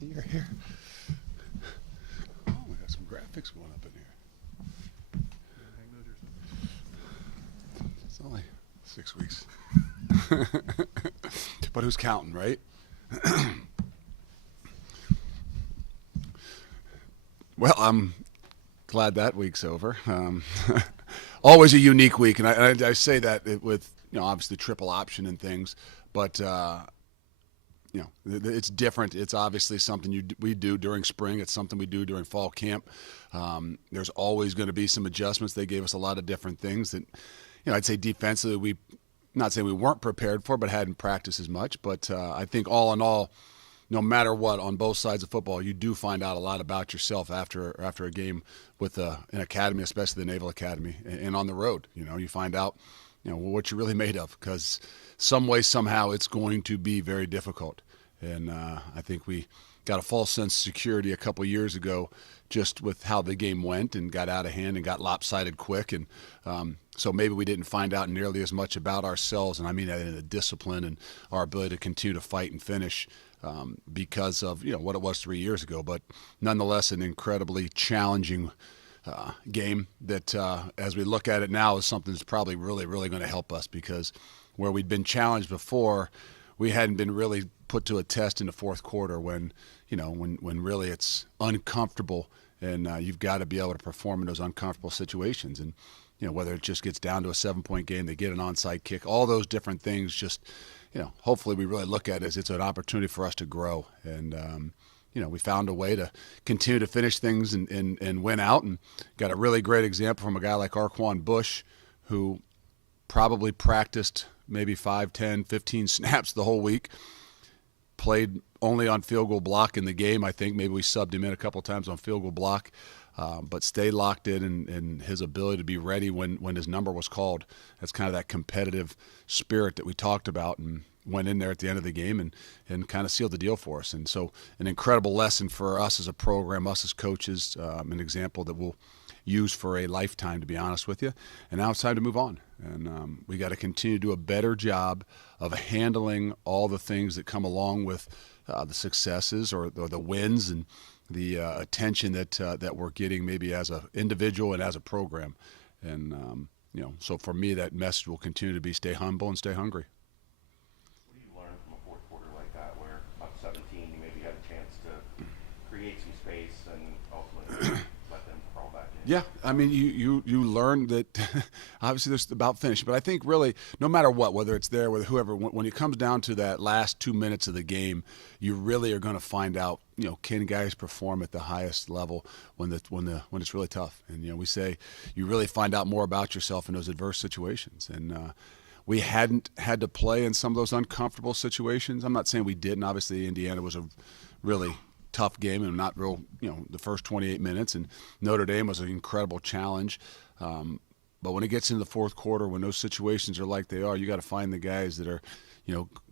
You're here. Oh, we got some graphics going up in here. It's only 6 weeks. But who's counting, right? Well, I'm glad that week's over. Always a unique week, and I say that with obviously triple option and things, but it's different. It's obviously something we do during spring. It's something we do during fall camp. There's always going to be some adjustments. They gave us a lot of different things that, I'd say defensively we, not saying we weren't prepared for, but hadn't practiced as much. But I think all in all, no matter what, on both sides of football, you do find out a lot about yourself after a game with an academy, especially the Naval Academy, and on the road. You find out, what you're really made of, because some way, somehow, it's going to be very difficult. And I think we got a false sense of security a couple of years ago just with how the game went and got out of hand and got lopsided quick. And so maybe we didn't find out nearly as much about ourselves, and I mean that in the discipline and our ability to continue to fight and finish because of what it was 3 years ago. But nonetheless, an incredibly challenging game that, as we look at it now, is something that's probably really, really going to help us, because where we'd been challenged before, we hadn't been really put to a test in the fourth quarter when really it's uncomfortable, and you've got to be able to perform in those uncomfortable situations. And whether it just gets down to a 7-point game, they get an onside kick, all those different things, just hopefully we really look at it as it's an opportunity for us to grow. And we found a way to continue to finish things and win out, and got a really great example from a guy like Arquan Bush, who probably practiced maybe 5, 10, 15 snaps the whole week, played only on field goal block in the game. I think maybe we subbed him in a couple times on field goal block, but stayed locked in, and his ability to be ready when his number was called. That's kind of that competitive spirit that we talked about, and went in there at the end of the game and kind of sealed the deal for us. And so an incredible lesson for us as a program, us as coaches, an example that we'll use for a lifetime, to be honest with you. And now it's time to move on. And we got to continue to do a better job of handling all the things that come along with the successes or the wins and the attention that we're getting, maybe as an individual and as a program. And, so for me, that message will continue to be stay humble and stay hungry. What do you learn from a fourth quarter like that, where up 17, you maybe had a chance to create some space and ultimately let them crawl back in? Yeah, I mean, you learn that obviously there's about finishing, but I think really no matter what, whether it's there with whoever, when it comes down to that last 2 minutes of the game, you really are going to find out, can guys perform at the highest level when it's really tough. And we say you really find out more about yourself in those adverse situations. And we hadn't had to play in some of those uncomfortable situations. I'm not saying we didn't. Obviously, Indiana was a really tough game and not real, the first 28 minutes. And Notre Dame was an incredible challenge. But when it gets into the fourth quarter, when those situations are like they are, you got to find the guys that are,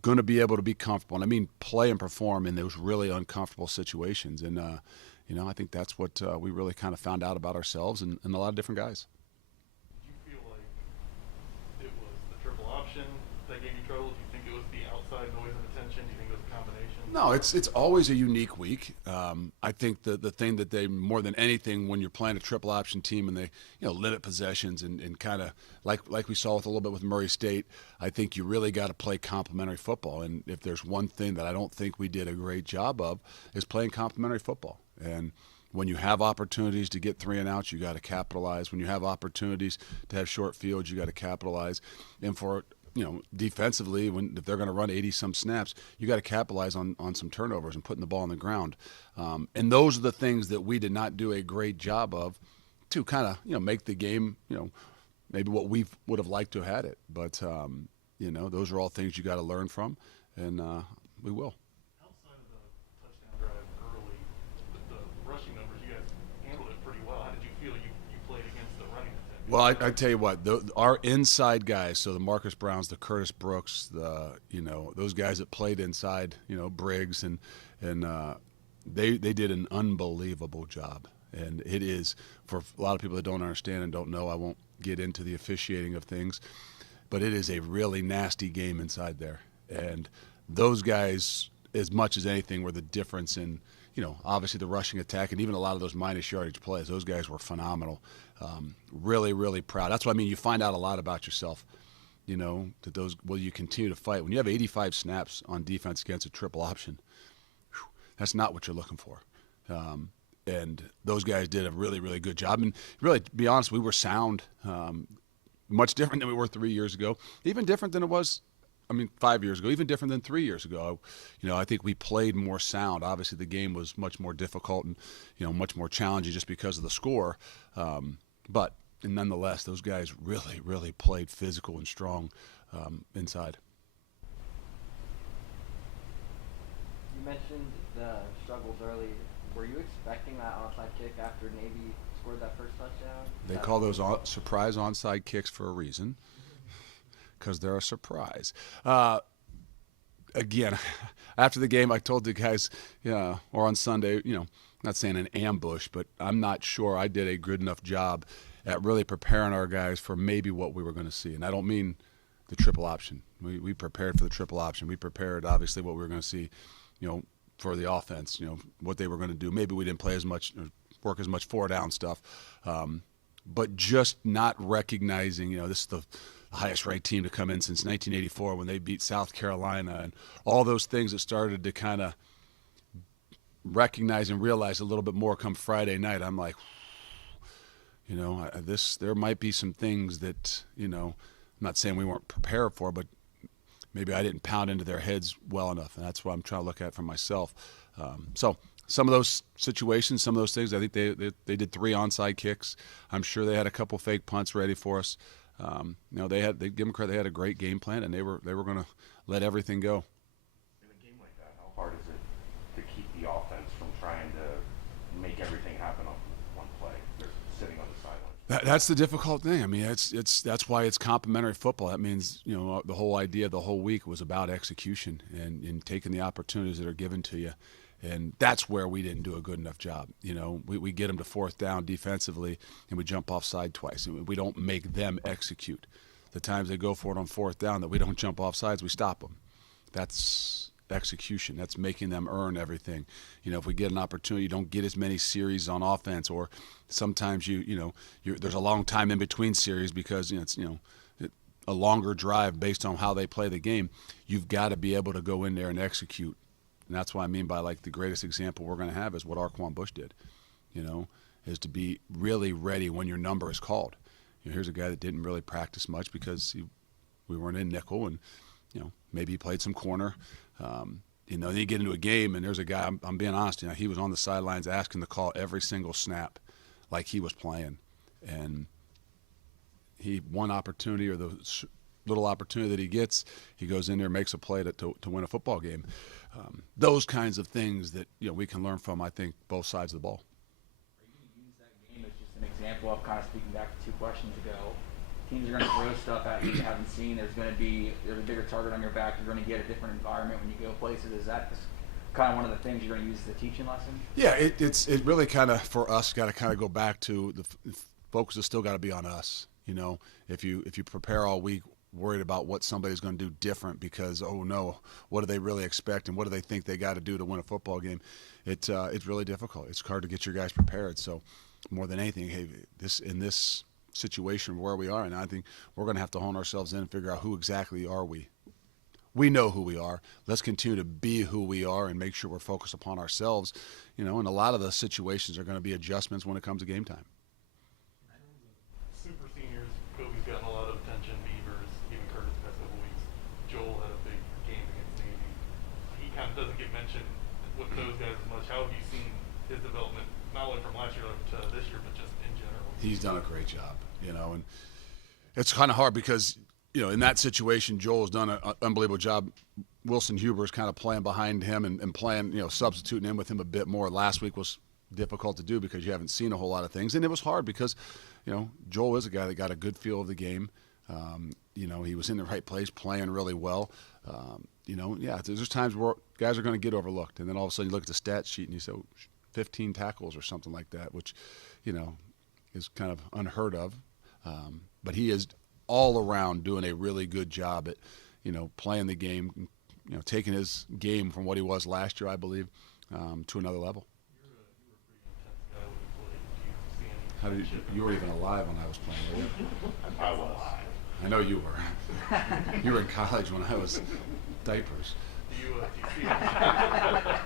going to be able to be comfortable. And I mean, play and perform in those really uncomfortable situations. And, I think that's what we really kind of found out about ourselves and a lot of different guys. Do you feel like it was the triple option that gave you trouble? Do you think it was the outside noise and attention? Do you think it was a combination? No, it's always a unique week. I think the thing that they, more than anything, when you're playing a triple option team and they limit possessions and kind of like we saw with a little bit with Murray State, I think you really got to play complementary football. And if there's one thing that I don't think we did a great job of, is playing complementary football. And when you have opportunities to get 3 and outs, you got to capitalize. When you have opportunities to have short fields, you got to capitalize. And for defensively, if they're going to run 80-some snaps, you got to capitalize on some turnovers and putting the ball on the ground. And those are the things that we did not do a great job of to kind of, make the game, maybe what we would have liked to have had it. But, those are all things you got to learn from, and we will. Outside of the touchdown drive early, with the rushing numbers, you guys handled it pretty well. How did you feel you played against the running attack? Well, I tell you what, our inside guys, so the Marcus Browns, the Curtis Brooks, those guys that played inside, Briggs, and they did an unbelievable job. And it is, for a lot of people that don't understand and don't know, I won't get into the officiating of things, but it is a really nasty game inside there. And those guys, as much as anything, were the difference in obviously the rushing attack and even a lot of those minus yardage plays, those guys were phenomenal. Really, really proud. That's what I mean. You find out a lot about yourself, that will you continue to fight. When you have 85 snaps on defense against a triple option, that's not what you're looking for. And those guys did a really, really good job. And really, to be honest, we were sound, much different than we were 3 years ago, even different than it was 5 years ago, even different than 3 years ago. I think we played more sound. Obviously, the game was much more difficult and, much more challenging just because of the score. But nonetheless, those guys really, really played physical and strong inside. You mentioned the struggles early. Were you expecting that onside kick after Navy scored that first touchdown? They call those surprise onside kicks for a reason, because they're a surprise. Again, after the game, I told the guys, or on Sunday, not saying an ambush, but I'm not sure I did a good enough job at really preparing our guys for maybe what we were going to see. And I don't mean the triple option. We prepared for the triple option. We prepared, obviously, what we were going to see, for the offense, what they were going to do. Maybe we didn't play as much, work as much four-down stuff. But just not recognizing, this is the highest-ranked team to come in since 1984 when they beat South Carolina, and all those things that started to kind of recognize and realize a little bit more come Friday night. I'm like, there might be some things that, I'm not saying we weren't prepared for, but maybe I didn't pound into their heads well enough, and that's what I'm trying to look at for myself. So some of those situations, some of those things, I think they did 3 onside kicks. I'm sure they had a couple fake punts ready for us. They give them credit. They had a great game plan, and they were going to let everything go. In a game like that, how hard is it to keep the offense from trying to make everything happen on one play? They're sitting on the sideline. That's the difficult thing. That's why it's complementary football. That means the whole idea of the whole week was about execution and taking the opportunities that are given to you. And that's where we didn't do a good enough job. We get them to fourth down defensively, and we jump offside twice. And we don't make them execute. The times they go for it on fourth down that we don't jump off sides, we stop them. That's execution. That's making them earn everything. If we get an opportunity, you don't get as many series on offense, or sometimes there's a long time in between series because it's a longer drive based on how they play the game. You've got to be able to go in there and execute. And that's what I mean by, like, the greatest example we're going to have is what Arquan Bush did, is to be really ready when your number is called. Here's a guy that didn't really practice much because we weren't in nickel, and, maybe he played some corner. Then you get into a game, and there's a guy, I'm being honest, he was on the sidelines asking to call every single snap like he was playing. And one opportunity, or the little opportunity that he gets, he goes in there and makes a play to win a football game. Those kinds of things that we can learn from, I think, both sides of the ball. Are you going to use that game as just an example of, kind of speaking back to 2 questions ago, teams are going to throw stuff at you haven't seen. There's a bigger target on your back. You're going to get a different environment when you go places. Is that kind of one of the things you're going to use as a teaching lesson? Yeah, it really kind of, for us, got to kind of go back to the focus has still got to be on us. If you prepare all week worried about what somebody's going to do different because, oh no, what do they really expect and what do they think they got to do to win a football game? It's really difficult. It's hard to get your guys prepared. So more than anything, hey, in this situation where we are, and I think we're going to have to hone ourselves in and figure out who exactly are we. We know who we are. Let's continue to be who we are and make sure we're focused upon ourselves. And a lot of the situations are going to be adjustments when it comes to game time. Super seniors, Kobe's gotten a lot of attention, Beavers, even Curtis the past couple weeks. Joel had a big game against Navy. He kind of doesn't get mentioned with those guys as much. How have you seen his development, not only from last year to this year, but just in general? He's done a great job, and it's kind of hard because, in that situation, Joel's done an unbelievable job. Wilson Huber is kind of playing behind him and playing, substituting in with him a bit more. Last week was difficult to do because you haven't seen a whole lot of things. And it was hard because, Joel is a guy that got a good feel of the game. He was in the right place, playing really well. There's times where guys are going to get overlooked. And then all of a sudden you look at the stat sheet and you say, 15 tackles or something like that, which, is kind of unheard of. But he is all around doing a really good job at, playing the game, taking his game from what he was last year, I believe, to another level. You were a pretty intense guy when you played. Did you see any How did friendship you were even alive when I was playing, were you? I was. I know you were. You were in college when I was diapers. Do you see a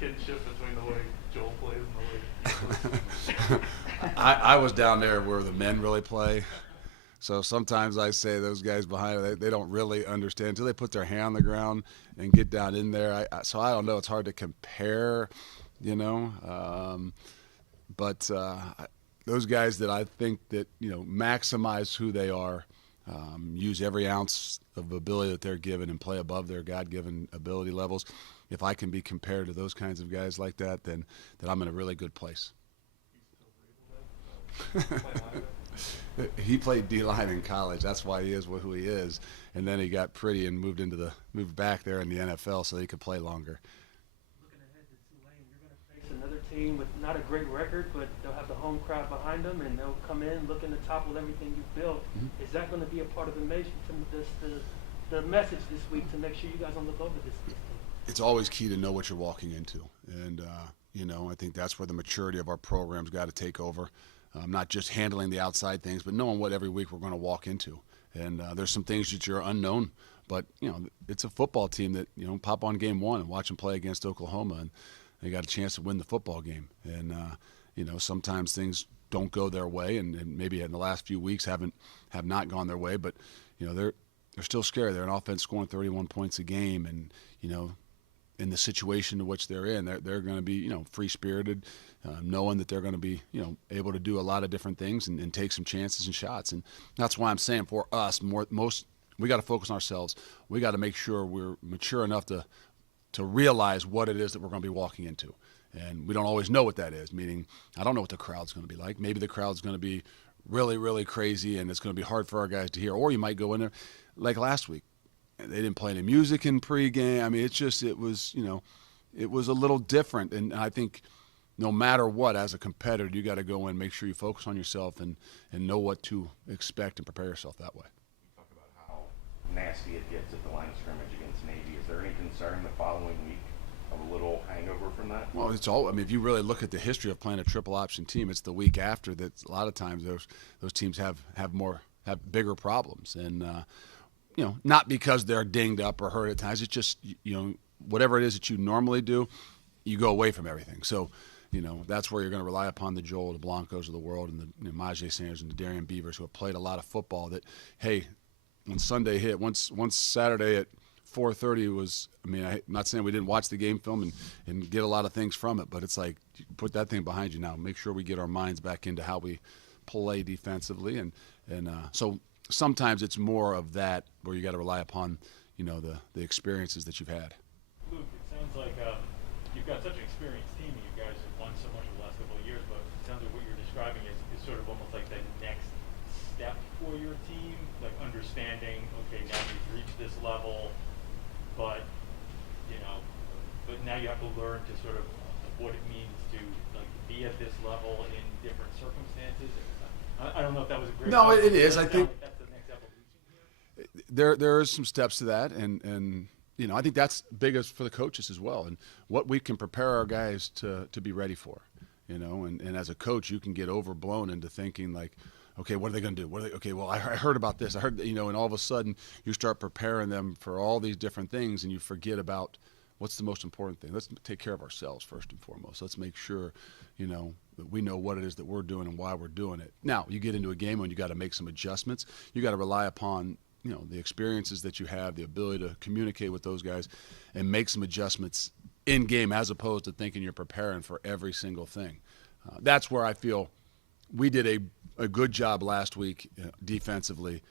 kinship between the way Joel plays and the way he plays? I was down there where the men really play. So sometimes I say those guys behind it, they don't really understand until they put their hand on the ground and get down in there. So I don't know. It's hard to compare, you know. But those guys that I think that, you know, maximize who they are, use every ounce of ability that they're given and play above their God-given ability levels. If I can be compared to those kinds of guys like that, then I'm in a really good place. He played D-line in college. That's why he is who he is. And then he got pretty and moved back there in the NFL so that he could play longer. Looking ahead to Tulane, you're going to face another team with not a great record, but they'll have the home crowd behind them, and they'll come in looking to topple everything you've built. Mm-hmm. Is that going to be a part of the message this week to make sure you guys don't look over this team? It's always key to know what you're walking into. And, you know, I think that's where the maturity of our program's got to take over. Not just handling the outside things, but knowing what every week we're going to walk into. And there's some things that you're unknown, but, you know, it's a football team that, you know, pop on game one and watch them play against Oklahoma, and they got a chance to win the football game. And, you know, sometimes things don't go their way, and maybe in the last few weeks have not gone their way, but, you know, they're still scary. They're an offense scoring 31 points a game, and, you know, in the situation in which they're in, they're going to be, you know, free-spirited, knowing that they're going to be, you know, able to do a lot of different things and take some chances and shots. And that's why I'm saying for us, we got to focus on ourselves. We got to make sure we're mature enough to realize what it is that we're going to be walking into. And we don't always know what that is, meaning I don't know what the crowd's going to be like. Maybe the crowd's going to be really, really crazy, and it's going to be hard for our guys to hear. Or you might go in there like last week. They didn't play any music in pregame. I mean, it was, you know, it was a little different. And I think no matter what, as a competitor, you got to go in, make sure you focus on yourself and know what to expect and prepare yourself that way. You talk about how nasty it gets at the line of scrimmage against Navy. Is there any concern the following week of a little hangover from that? Well, I mean, if you really look at the history of playing a triple option team, it's the week after that a lot of times those teams have bigger problems. And, you know, not because they're dinged up or hurt at times. It's just, you know, whatever it is that you normally do, you go away from everything. So, you know, that's where you're going to rely upon the Joel, the Blancos of the world, and the Majay Sanders and the Darian Beavers, who have played a lot of football. That, hey, when Sunday hit, once Saturday at 4:30 was, I mean, I'm not saying we didn't watch the game film and get a lot of things from it, but it's like, put that thing behind you now. Make sure we get our minds back into how we play defensively. And so sometimes it's more of that where you got to rely upon, you know, the experiences that you've had. Luke, it sounds like you've got such an experienced team, and you guys have won so much over the last couple of years, but it sounds like what you're describing is sort of almost like the next step for your team, like understanding, okay, now you've reached this level, but, you know, but now you have to learn to sort of what it means to, like, be at this level in different circumstances. I don't know if that was a great No, point, it is. but I think like that's the next evolution here. there is some steps to that, and you know, I think that's biggest for the coaches as well, and what we can prepare our guys to be ready for, you know, and as a coach, you can get overblown into thinking like, okay, what are they going to do? Okay, well, I heard about this. I heard, you know, and all of a sudden you start preparing them for all these different things, and you forget about what's the most important thing. Let's take care of ourselves first and foremost. Let's make sure, you know, that we know what it is that we're doing and why we're doing it. Now, you get into a game when you got to make some adjustments. You got to rely upon, you know, the experiences that you have, the ability to communicate with those guys and make some adjustments in game as opposed to thinking you're preparing for every single thing. That's where I feel we did a good job last week defensively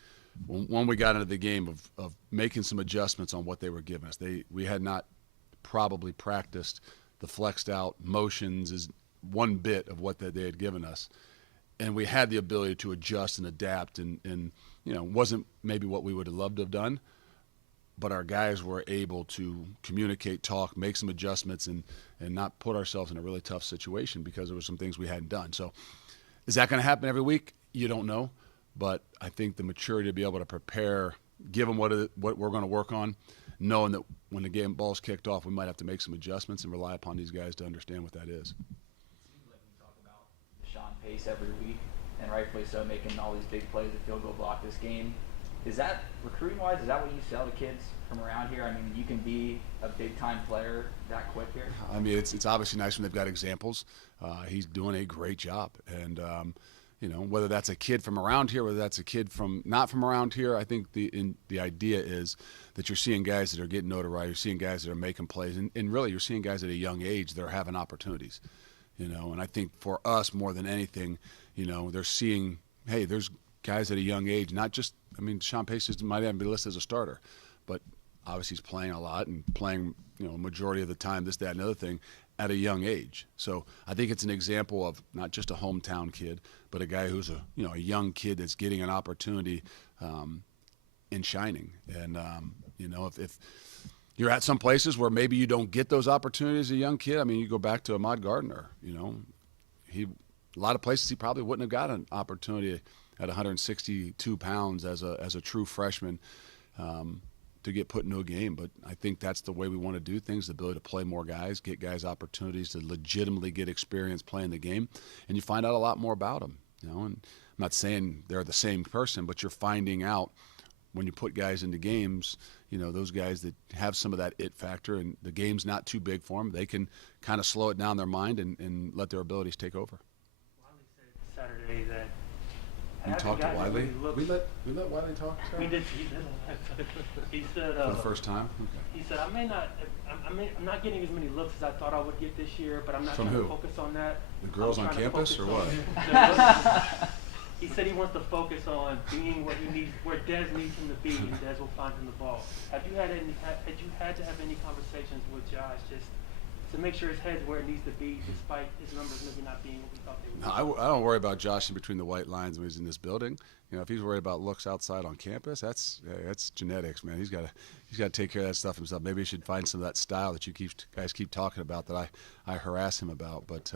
when we got into the game of making some adjustments on what they were giving us. We had not probably practiced the flexed out motions is one bit of what they had given us. And we had the ability to adjust and adapt and you know, wasn't maybe what we would have loved to have done, but our guys were able to communicate, talk, make some adjustments and not put ourselves in a really tough situation because there were some things we hadn't done. So is that going to happen every week? You don't know, but I think the maturity to be able to prepare, give them what we're going to work on, knowing that when the game ball's kicked off, we might have to make some adjustments and rely upon these guys to understand what that is. It seems like we talk about Sean Pace every week, and rightfully so, making all these big plays at field goal block this game. Is that, recruiting-wise, is that what you sell to kids from around here? I mean, you can be a big-time player that quick here? I mean, it's obviously nice when they've got examples. He's doing a great job. And, you know, whether that's a kid from around here, whether that's a kid from not from around here, I think the idea is that you're seeing guys that are getting notoriety, you're seeing guys that are making plays, and really you're seeing guys at a young age that are having opportunities. You know, and I think for us more than anything, you know, they're seeing, hey, there's guys at a young age, not just, I mean, Sean Pace might even be listed as a starter, but obviously he's playing a lot and playing, you know, a majority of the time, this, that, and other thing at a young age. So I think it's an example of not just a hometown kid, but a guy who's a young kid that's getting an opportunity in shining. And, you know, if you're at some places where maybe you don't get those opportunities as a young kid, I mean, you go back to Ahmad Gardner, you know, a lot of places he probably wouldn't have got an opportunity at 162 pounds as a true freshman to get put into a game. But I think that's the way we want to do things, the ability to play more guys, get guys opportunities to legitimately get experience playing the game, and you find out a lot more about them. You know, and I'm not saying they're the same person, but you're finding out when you put guys into games, you know, those guys that have some of that it factor and the game's not too big for them, they can kind of slow it down their mind and let their abilities take over. Wiley said Saturday that You talked to Wiley? We let Wiley talk? We did. He said For the first time? Okay. He said, I'm not getting as many looks as I thought I would get this year, but I'm not From trying who? to focus on that. The girls I'm on trying to campus focus or on- what? He said he wants to focus on being what he needs, where Des needs him to be, and Des will find him the ball. Had you had to have any conversations with Josh just to make sure his head's where it needs to be, despite his numbers maybe not being what we thought they would be? No, I don't worry about Josh in between the white lines when he's in this building. You know, if he's worried about looks outside on campus, that's genetics, man. He's got to take care of that stuff himself. Maybe he should find some of that style that you guys keep talking about that I harass him about. But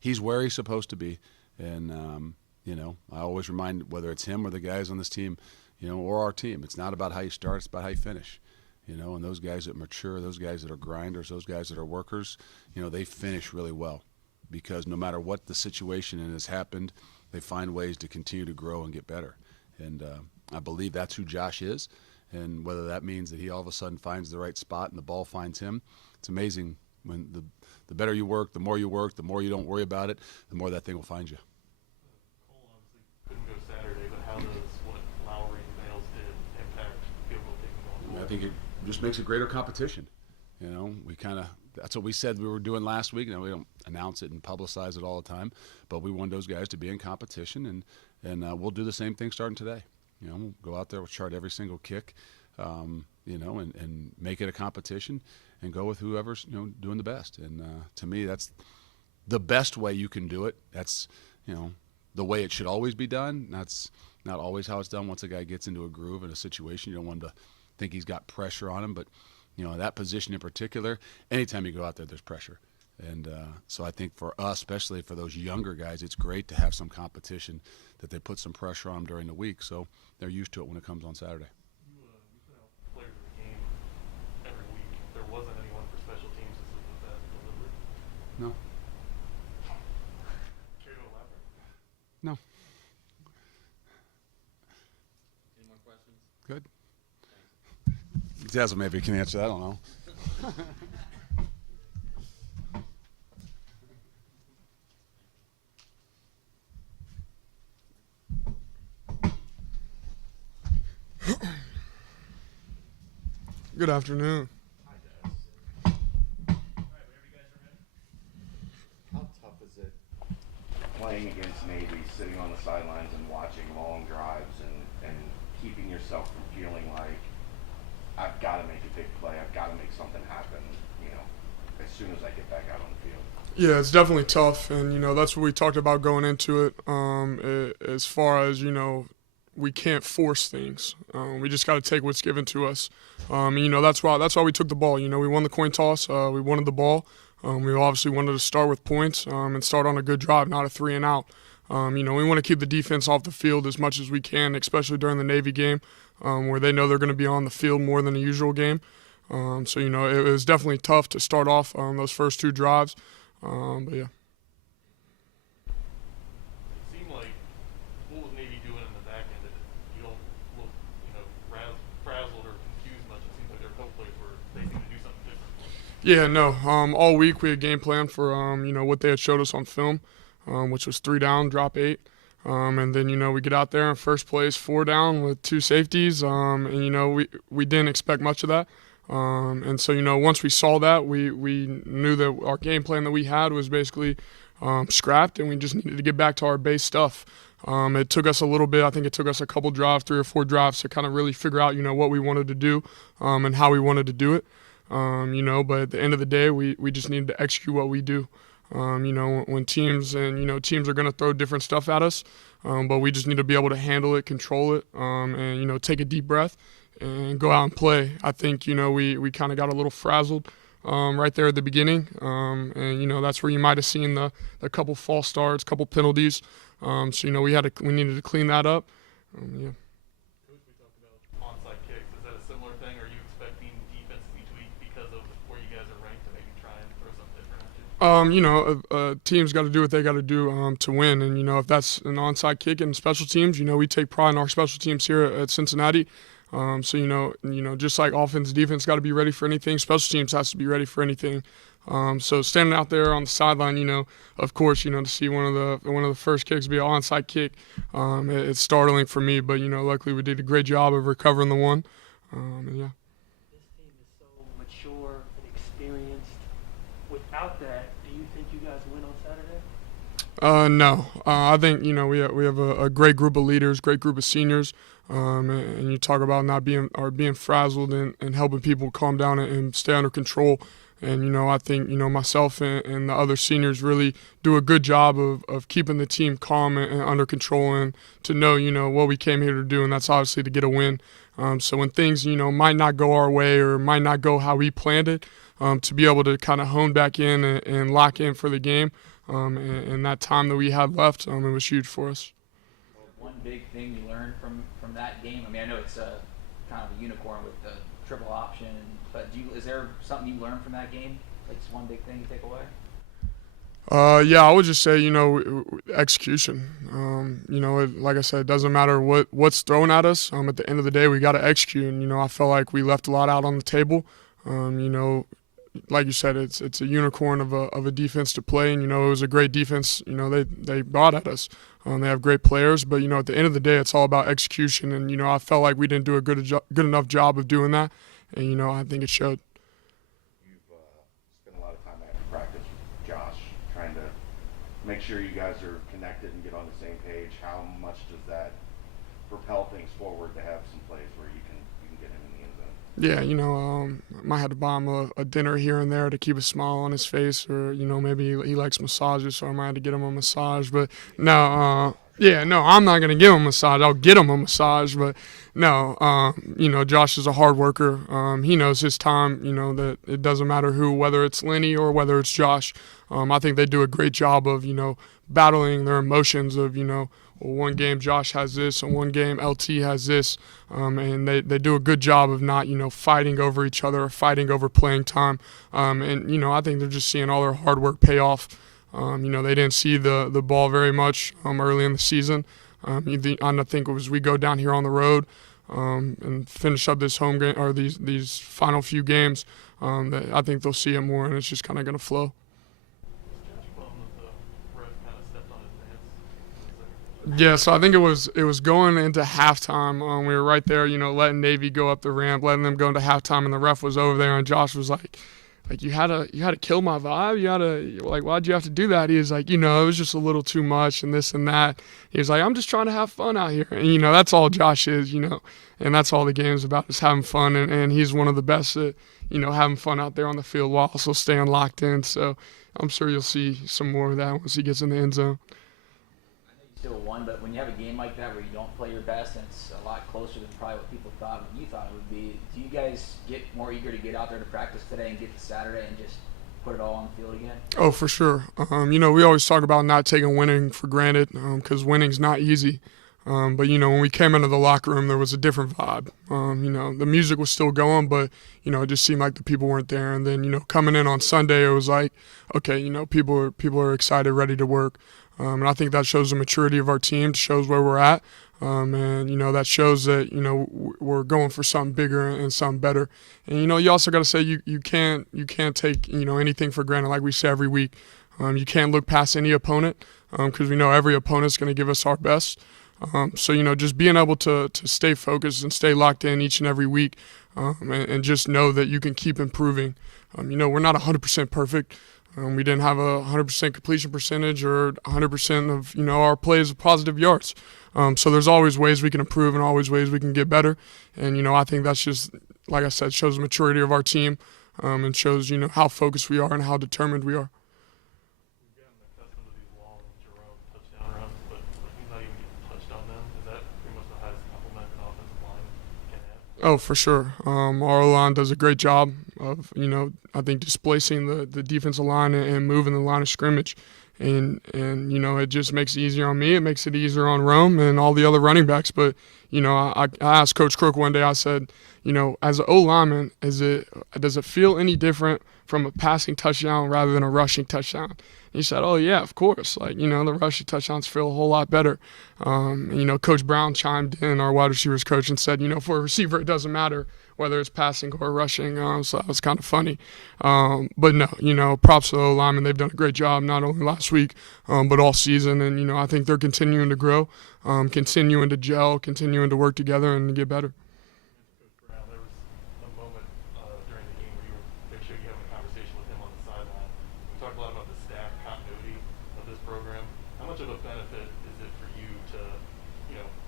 he's where he's supposed to be, and you know, I always remind whether it's him or the guys on this team, you know, or our team, it's not about how you start, it's about how you finish. You know, and those guys that mature, those guys that are grinders, those guys that are workers, you know, they finish really well because no matter what the situation has happened, they find ways to continue to grow and get better. And I believe that's who Josh is. And whether that means that he all of a sudden finds the right spot and the ball finds him, it's amazing when the better you work, the more you don't worry about it, the more that thing will find you. Cole obviously couldn't go Saturday, but how does what Lowry and Bales did impact field goal kicking going forward? I think it just makes a greater competition. You know, that's what we said we were doing last week. You know, we don't announce it and publicize it all the time, but we want those guys to be in competition, and we'll do the same thing starting today. You know, we'll go out there, we'll chart every single kick, you know, and make it a competition and go with whoever's, you know, doing the best. And to me, that's the best way you can do it. That's, you know, the way it should always be done. That's not always how it's done. Once a guy gets into a groove in a situation, you don't want him to think he's got pressure on him. But, you know, that position in particular, anytime you go out there, there's pressure. And so I think for us, especially for those younger guys, it's great to have some competition, that they put some pressure on them during the week so they're used to it when it comes on Saturday. You put out players of the game every week. If there wasn't anyone for special teams this week, was that deliberate? No. Care to elaborate? No. Any more questions? Good. Dazzle maybe can answer that. I don't know. Good afternoon. How tough is it Playing against Navy, sitting on the sidelines and watching long drives and keeping yourself from feeling like I've got to make a big play, I've got to make something happen, you know, as soon as I get back out on the field? Yeah, it's definitely tough, and you know that's what we talked about going into it. As far as, you know, we can't force things. We just got to take what's given to us. You know, that's why we took the ball. You know, we won the coin toss. We wanted the ball. We obviously wanted to start with points and start on a good drive, not a 3 and out. You know, we want to keep the defense off the field as much as we can, especially during the Navy game, where they know they're going to be on the field more than the usual game. So, it was definitely tough to start off those first 2 drives. But, yeah. It seemed like what was Navy doing in the back end? You don't look, frazzled or confused much. It seems like there are a couple plays where they seem to do something different. Yeah, no. All week we had game plan for, what they had showed us on film, which was 3 down, drop 8. And then, we get out there in first place, 4 down with 2 safeties. And, we didn't expect much of that. And so, once we saw that, we knew that our game plan that we had was basically scrapped, and we just needed to get back to our base stuff. It took us a little bit. I think it took us a couple drives, 3 or 4 drives, to kind of really figure out, what we wanted to do and how we wanted to do it. But at the end of the day, we just needed to execute what we do. When teams teams are going to throw different stuff at us, but we just need to be able to handle it, control it, and take a deep breath and go out and play. I think we kind of got a little frazzled right there at the beginning, and that's where you might have seen the couple false starts, couple penalties. So we needed to clean that up. Yeah. Coach, we talked about onside kicks. Is that a similar thing? Are you expecting defense to be tweaked because of where you guys are ranked to maybe try and throw something different at you? Team's got to do what they got to do to win, and if that's an onside kick in special teams, we take pride in our special teams here at Cincinnati. So just like offense, defense got to be ready for anything. Special teams has to be ready for anything. So standing out there on the sideline, of course, to see one of the first kicks be an onside kick, it's startling for me. But luckily we did a great job of recovering the one. And yeah. This team is so mature and experienced. Without that, do you think you guys win on Saturday? No. I think we have a great group of leaders, great group of seniors. And you talk about not being frazzled and helping people calm down and stay under control. And, I think, myself and the other seniors really do a good job of keeping the team calm and under control, and to know, what we came here to do, and that's obviously to get a win. So when things, might not go our way or might not go how we planned it, to be able to kind of hone back in and lock in for the game, and that time that we had left, it was huge for us. One big thing you learned from that game, I know it's a kind of a unicorn with the triple option, but is there something you learned from that game? Like just one big thing you take away? Yeah, I would just say, execution. Like I said, it doesn't matter what's thrown at us. At the end of the day, we got to execute. And, I felt like we left a lot out on the table. Like you said, it's a unicorn of a defense to play, and it was a great defense. They brought at us. They have great players, but at the end of the day, it's all about execution. And I felt like we didn't do a good enough job of doing that, and I think it showed. You've spent a lot of time after practice with Josh, trying to make sure you guys are connected and get on the same page. How much does that propel things forward to have some plays where you can get him in the end zone? Yeah, might have to buy him a dinner here and there to keep a smile on his face, or maybe he likes massages, so I might have to get him a massage. But no, I'm not gonna give him a massage. I'll get him a massage, but no, Josh is a hard worker. He knows his time. That it doesn't matter whether it's Lenny or whether it's Josh. I think they do a great job of battling their emotions of one game Josh has this, and one game LT has this, and they do a good job of not, fighting over each other or fighting over playing time. And, I think they're just seeing all their hard work pay off. They didn't see the ball very much early in the season. I think as we go down here on the road and finish up this home game or these final few games, I think they'll see it more, and it's just kind of going to flow. Yeah, so I think it was going into halftime. We were right there, letting Navy go up the ramp, letting them go into halftime, and the ref was over there, and Josh was like you had to kill my vibe. You had to, why'd you have to do that? He was like, it was just a little too much and this and that. He was like, I'm just trying to have fun out here. And, that's all Josh is, and that's all the game's about, is having fun. And he's one of the best at, having fun out there on the field while also staying locked in. So I'm sure you'll see some more of that once he gets in the end zone. Still won, but when you have a game like that where you don't play your best and it's a lot closer than probably what people thought and you thought it would be, do you guys get more eager to get out there to practice today and get to Saturday and just put it all on the field again? Oh, for sure. We always talk about not taking winning for granted, because winning's not easy. But, when we came into the locker room, there was a different vibe. The music was still going, but, it just seemed like the people weren't there. And then, coming in on Sunday, it was like, okay, people are excited, ready to work. And I think that shows the maturity of our team, shows where we're at. And, that shows that, we're going for something bigger and something better. And, you also got to say you can't take, anything for granted like we say every week. You can't look past any opponent because we know every opponent's going to give us our best. So, just being able to stay focused and stay locked in each and every week and just know that you can keep improving. We're not 100% perfect. We didn't have a 100% completion percentage or 100% of, our plays of positive yards. So there's always ways we can improve and always ways we can get better. And, I think that's just, like I said, shows the maturity of our team and shows, how focused we are and how determined we are. We've gotten accustomed to these long Jerome touchdown runs, but he's not even getting touched on them. Is that pretty much the highest compliment an offensive line can have? Oh, for sure. Our O-line does a great job of, I think displacing the defensive line and moving the line of scrimmage. And it just makes it easier on me. It makes it easier on Rome and all the other running backs. But, I asked Coach Crook one day, I said, as an O-lineman, does it feel any different from a passing touchdown rather than a rushing touchdown? And he said, oh, yeah, of course. Like, the rushing touchdowns feel a whole lot better. And, Coach Brown chimed in, our wide receivers coach, and said, for a receiver, it doesn't matter whether it's passing or rushing. So that was kind of funny. But no, props to the O-linemen. They've done a great job, not only last week, but all season. And, I think they're continuing to grow, continuing to gel, continuing to work together and to get better. Coach Brown, there was a moment during the game where they showed you having a conversation with him on the sideline. We talked a lot about the staff continuity of this program. How much of a benefit is it for you to,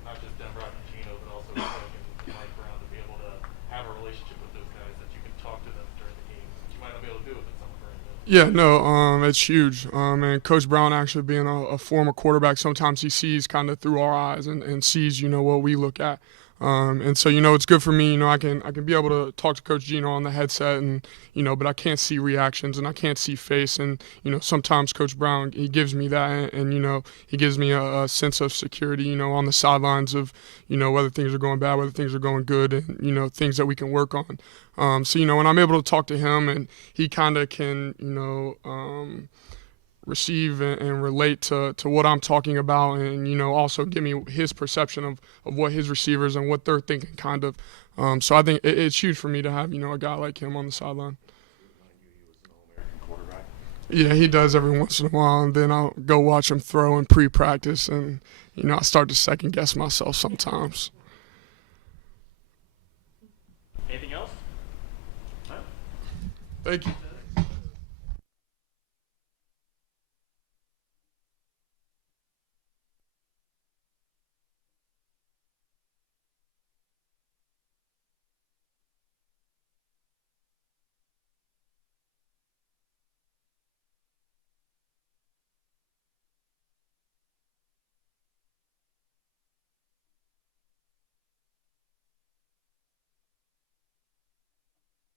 not just Denbrock and Gino, but also Cook and Mike Brown to be able to have a relationship with those guys that you can talk to them during the game that you might not be able to do with some of them? Yeah, no, it's huge. And Coach Brown actually being a former quarterback, sometimes he sees kind of through our eyes and sees, what we look at. And so, it's good for me, I can be able to talk to Coach Gino on the headset and, but I can't see reactions and I can't see face. And, sometimes Coach Brown, he gives me that and, he gives me a sense of security, on the sidelines of, whether things are going bad, whether things are going good and, things that we can work on. So, when I'm able to talk to him and he kind of can, receive and relate to what I'm talking about and, also give me his perception of what his receivers and what they're thinking kind of. So I think it's huge for me to have, a guy like him on the sideline. Yeah, he does every once in a while, and then I'll go watch him throw in pre-practice and, I start to second-guess myself sometimes. Anything else? No? Thank you.